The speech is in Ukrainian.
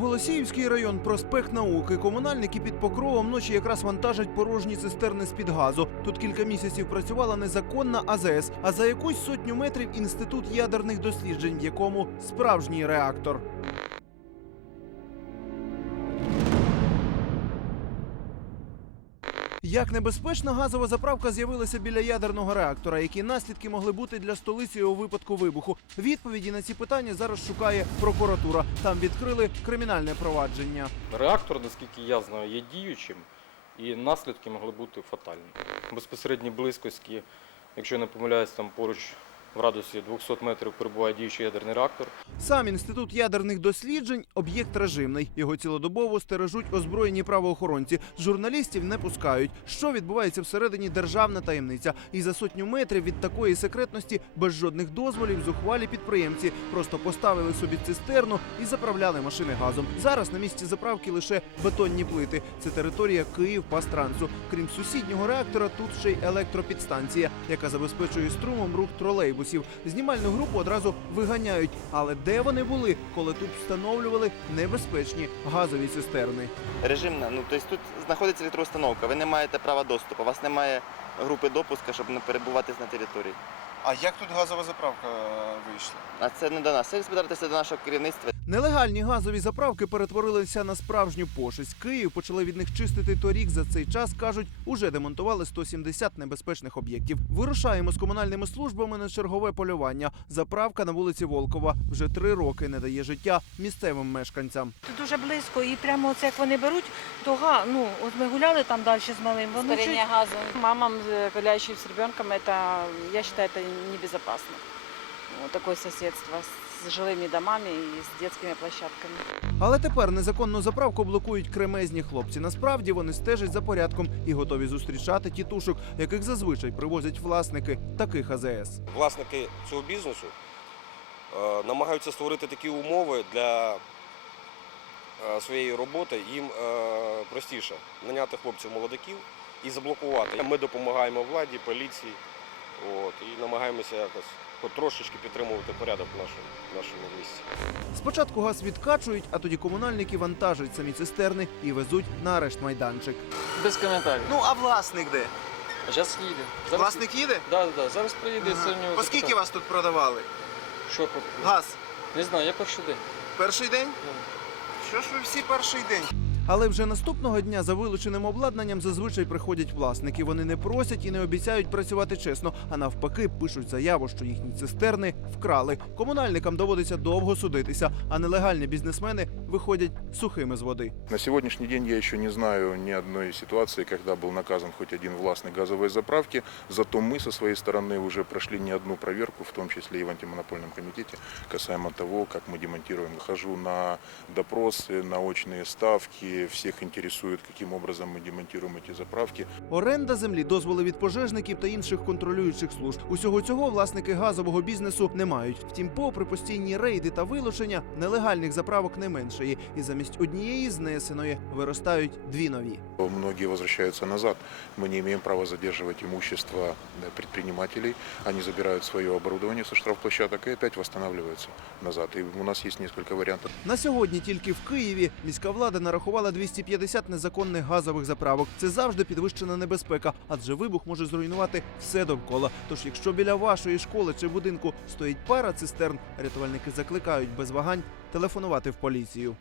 Голосіївський район, проспект науки. Комунальники під покровом ночі якраз вантажать порожні цистерни з-під газу. Тут кілька місяців працювала незаконна АЗС, а за якусь сотню метрів інститут ядерних досліджень, в якому справжній реактор. Як небезпечна газова заправка з'явилася біля ядерного реактора, які наслідки могли бути для столиці у випадку вибуху? Відповіді на ці питання зараз шукає прокуратура. Там відкрили кримінальне провадження. Реактор, наскільки я знаю, є діючим, і наслідки могли бути фатальні. Безпосередні близькості, якщо я не помиляюсь, там поруч в радусі 200 метрів перебуває діючий ядерний реактор. Сам інститут ядерних досліджень об'єкт режимний. Його цілодобово стережуть озброєні правоохоронці. Журналістів не пускають. Що відбувається всередині державна таємниця. І за сотню метрів від такої секретності без жодних дозволів зухвалі підприємці просто поставили собі цистерну і заправляли машини газом. Зараз на місці заправки лише бетонні плити. Це територія Київ Пастрансу. Крім сусіднього реактора, тут ще й електропідстанція, яка забезпечує струмом рух тролейбусів. Знімальну групу одразу виганяють. Але де вони були, коли тут встановлювали небезпечні газові цистерни? Режимна, ну тобто тут знаходиться електроустановка, ви не маєте права доступу, у вас немає групи допуска, щоб не перебувати на території. А як тут газова заправка вийшла? А це не до нас. Це спитатися до нашого керівництва. Нелегальні газові заправки перетворилися на справжню пошесть. Київ почали від них чистити торік. За цей час кажуть, уже демонтували 170 небезпечних об'єктів. Вирушаємо з комунальними службами на чергове полювання. Заправка на вулиці Волкова вже три роки не дає життя місцевим мешканцям. Тут дуже близько, і прямо оце як вони беруть, то га, ну от ми гуляли там далі з малим. Воно чуть- Старение газа. Мамам, э, гуляющим с ребенком, это, я считаю, это небезопасно. Вот такое соседство с жилыми домами и с детскими площадками. Але тепер незаконну заправку блокують кремезні хлопці. Насправді вони стежать за порядком і готові зустрічати тітушок, яких зазвичай привозять власники таких АЗС. власники цього бізнесу е, намагаються створити такі умови для е, своєї роботи. Їм е, простіше наняти хлопців молодиків і заблокувати. Ми допомагаємо владі, поліції от, і намагаємося якось хоч трошечки підтримувати порядок в нашому, в нашому місті. Спочатку газ відкачують, а тоді комунальники вантажать самі цистерни і везуть на арешт майданчик. Без коментарів. Ну, а власник де? Зараз їде. Зараз... Власник їде? Да, да, да. Зараз приїде Ага. сьогодні. По скільки вас тут продавали? Що по- Газ? Не знаю, я перший день. Перший день? Ну. Що ж ви всі перший день? Але вже наступного дня за вилученим обладнанням зазвичай приходять власники. Вони не просять і не обіцяють працювати чесно, а навпаки пишуть заяву, що їхні цистерни вкрали. Комунальникам доводиться довго судитися, а нелегальні бізнесмени виходять сухими з води. На сегодняшний день я еще не знаю ни одной ситуации, когда был наказан хоть один властный газовой заправки. Зато мы со своей стороны уже прошли не одну проверку, в том числе и в антимонопольном комитете, касаемо того, как мы демонтируем. Хожу на допросы, на очные ставки. Всех интересует, каким образом мы демонтируем эти заправки. Оренда землі, дозволи від пожежників та інших контролюючих служб. Усього цього власники газового бізнесу не мають. Втім, попри постійні рейди та вилучення, нелегальних заправок не меншає, і замість однієї знесеної виростають дві нові. Многие возвращаются назад. Мы не имеем права задерживать имущество э, предпринимателей. Они забирают свое оборудование со штрафплощадок и опять восстанавливаются назад. И у нас есть несколько вариантов. На сьогодні тільки в Києві міська влада нарахувала 250 незаконних газових заправок. Це завжди підвищена небезпека, адже вибух може зруйнувати все довкола. Тож, якщо біля вашої школи чи будинку стоїть пара цистерн, рятувальники закликають без вагань телефонувати в поліцію.